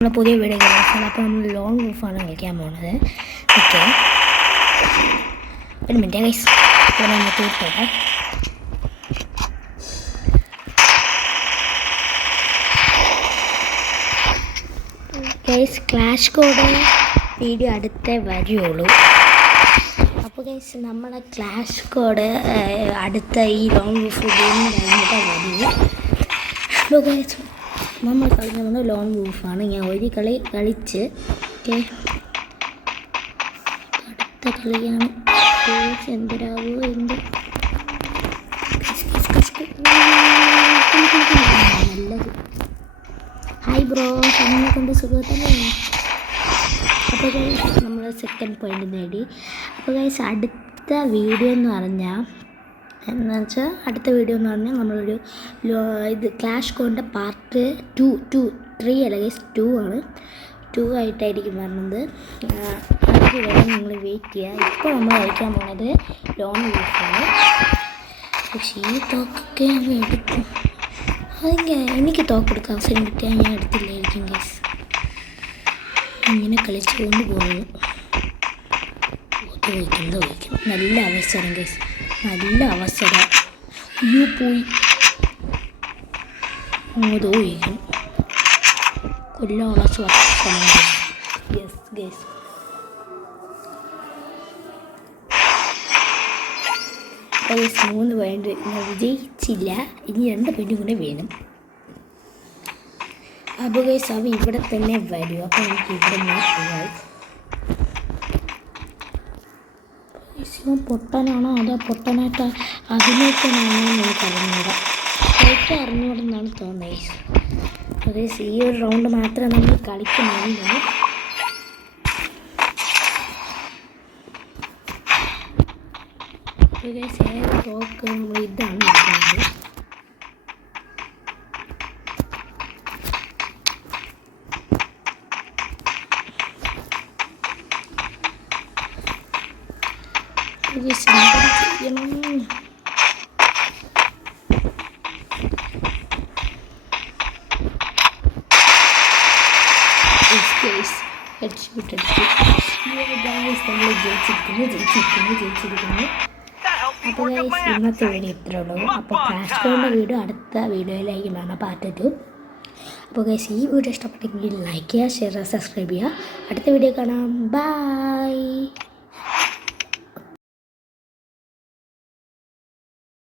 നമ്മൾ പുതിയ വീഡിയോ കളിച്ചാൽ അപ്പോൾ നമ്മൾ ലോൺ വൂഫാണ് കളിക്കാൻ പോകുന്നത്. ഓക്കെ, ഒരു മിനിറ്റ് ഗൈസ്, ഇവിടെ നമ്മൾ തീർത്തോട്ടെ. ഗൈസ്, ക്ലാഷ് കോഡ് വീഡിയോ അടുത്തേ വരുള്ളൂ. അപ്പോൾ ഗൈസ്, നമ്മുടെ ക്ലാഷ് കോഡ് അടുത്ത ഈ ലോൺ വൂഫ് ഗെയിമിൽ കഴിഞ്ഞിട്ട് വരും. അപ്പോൾ ഗൈസ്, നമ്മൾ കളിക്കുന്നത് ലോൺ വൂഫാണ്. ഞാൻ ഒരു കളി കളിച്ച് അടുത്ത കളിയാണ്. എന്തരാവോ എന്ത് നല്ലത്. ഹായ് ബ്രോ, നമ്മളെ കൊണ്ട് സുഖത്തന്നെ. അപ്പോൾ ഗൈസ്, നമ്മൾ സെക്കൻഡ് പോയിന്റ് നേടി. അപ്പോൾ ഗൈസ്, അടുത്ത വീഡിയോ എന്ന് പറഞ്ഞാൽ അടുത്ത വീഡിയോ എന്ന് പറഞ്ഞാൽ നമ്മളൊരു ഇത് ക്ലാഷ് കോഡിൻ്റെ പാർട്ട് 3 അല്ല ഗൈസ്, 2 ആണ്. 2 ആയിട്ടായിരിക്കും വരുന്നത്. അതുവരെ നിങ്ങൾ വെയിറ്റ് ചെയ്യുക. ഇപ്പോൾ നമ്മൾ കളിക്കാൻ പോകുന്നത് ലോൺ വൂഫാണ്. പക്ഷേ ഈ തോക്കൊക്കെ എടുക്കും. എനിക്ക് തോക്കെടുക്കാൻ അവസരം കിട്ടിയാൽ ഞാൻ എടുത്തില്ലായിരിക്കും ഗൈസ്. ഇങ്ങനെ കളിച്ചുകൊണ്ട് പോകുന്നു. വയ്ക്കും നല്ല അവസരം ഗൈസ്, നല്ല അവസരം. പോയി അതോ വയ്ക്കും കൊല്ലാനുള്ള സമയം. യെസ് ഗൈസ്, ഗൈസ് 3 പോയിന്റ് വിജയിച്ചില്ല. ഇനി 2 പോയിന്റ് കൂടെ വേണം. അപ്പോൾ ഗൈസ്, അവ ഇവിടെ തന്നെ വരും. അപ്പോൾ എനിക്ക് ഇവിടെ പോകാം. പൊട്ടനാണോ അതോ പൊട്ടനായിട്ട് അതിനേക്കാണോ എനിക്ക് അറിഞ്ഞൂടാ. എനിക്ക് അറിഞ്ഞൂടെന്നാണ് തോന്നുന്നത്. അതേ ഈ ഒരു റൗണ്ട് മാത്രമേ നമ്മൾ കളിക്കുന്നുള്ളൂ. തോക്ക് നമ്മൾ ഇതാണ് എടുക്കുന്നത്. ചെയ്യണം. നമ്മൾ ജയിച്ചിരിക്കുന്നു. അപ്പോൾ ഗൈസ്, ഇന്നത്തെ വീഡിയോ ഇത്രേ ഉള്ളൂ. അപ്പോൾ ക്ലാഷ് കോഡിൻ്റെ വീഡിയോ അടുത്ത വീഡിയോയിലേക്ക് വേണം, പാർട്ട് 2. അപ്പോൾ ഗൈസ്, ഈ വീഡിയോ ഇഷ്ടപ്പെട്ടെങ്കിൽ ലൈക്ക് ചെയ്യുക, ഷെയർ ചെയ്യുക, സബ്സ്ക്രൈബ് ചെയ്യുക. അടുത്ത വീഡിയോ കാണാം. ബൈ.